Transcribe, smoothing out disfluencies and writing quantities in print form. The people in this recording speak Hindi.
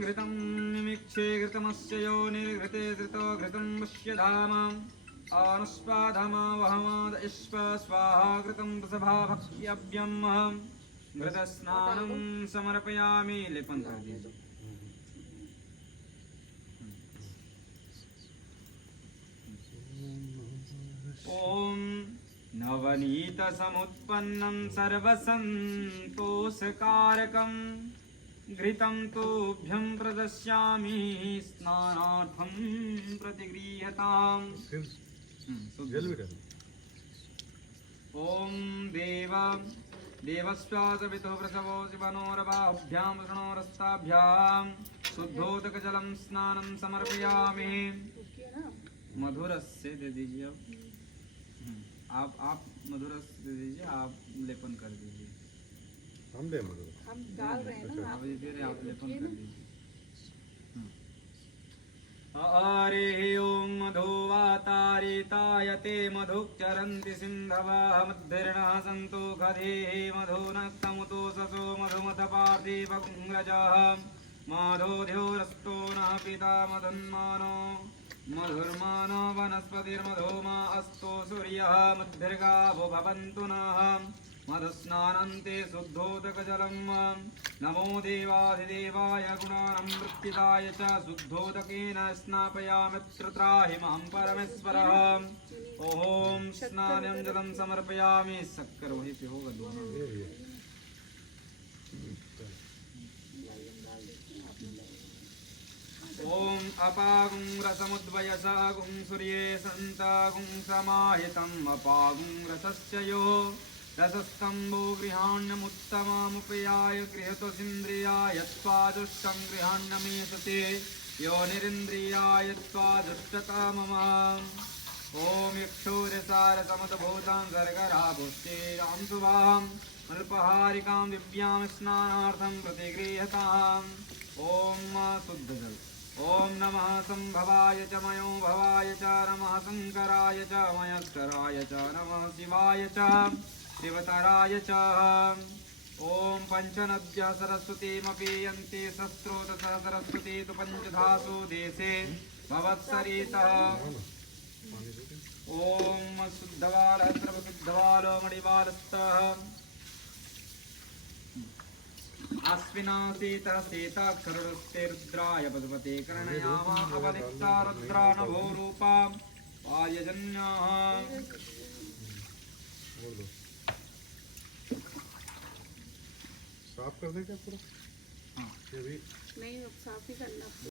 घृतं निमिक्षे घृतमस्य योनिर्घृते धृतो घृतं पश्यधामाम् आनुष्पाधमावहमाद इष्प स्वाहा घृतं वृषभा भक्ष्यव्यम् घृतस्नानं समर्पयामि। लेपन कर दीजिए। ओम नवनीत समुत्पन्नं सर्वसन्तोषकारकं घृतं तुभ्यं प्रदस्यामि स्नानार्थं प्रतिगृह्यताम्। ओम देवस्वासवितो प्रसवो शिवनोरवाभ्यां वृषणोरस्ताभ्यां शुद्धोदकजलं स्नानं समर्पयामि। मधुरस से दे दीजिए आप मधुरस दे दीजिए, आप लेपन कर दीजिए। हम दे मधुर, हम डाल रहे हैं ना, आप लेपन कर दीजिए। हरे ओम मधुवातारितायते मधुक्चरन्ति सिन्धवः मद्भिर्नः सन्तु खदेः मधुनक्तमुतो ससो मधुमथपार्थिवकुङ्ग्रजः माधोध्योरस्तो नः पिता मधुन्मानो मधुर्मानो वनस्पतिर्मधुमा अस्तो सूर्यः मद्भिर्गावो भवन्तु नः मधुस्नानन्ते शुद्धोदकजलम्। नमो देवाधिदेवाय गुणानं वृत्तिदाय च शुद्धोदकेन स्नापयामि त्राहि मां परमेश्वरः। ओम स्नानं जलं समर्पयामि। शक्कर वहीं पे होगा दोनों। ओम अपागुं रसमुद्वयसागुं सूर्ये सन्तागुं समाहितम् अपागुं रसस्य यो रसस्तंभो गृहाण्यमुत्तममुपयाय गृहतोषिन्द्रियाय त्वाजुष्टं गृहाण्यमेषते योनिरिन्द्रियाय त्वाजुष्टतमम्। ओम यक्षोरसारसमुद्भूतां सर्गराभुष्टिरां शुभाम् अल्पहारिकां दिव्यां स्नानार्थं प्रतिगृह्यताम्। ओम शुद्धजल। ओम नमः संभवाय च मयो भवाय च नमः शंकराय च मयस्कराय च नमः शिवाय च शिवतराय च। ओम पंचनद्यः सरस्वतीमपि यन्ति सस्रोतसः सरस्वती तु पंचधासु देशे भवत्सरितः। ओम शुद्धवालः सर्वशुद्धवालो मणिवालस्तः आस्विना सीतः सीताक्षरस्ते रुद्राय पशुपते करणयामा अपनिक्ता रुद्रा नभो रूपा पायजन्याः। साफ कर दें क्या पूरा? हाँ ये भी नहीं, अब साफ ही करना।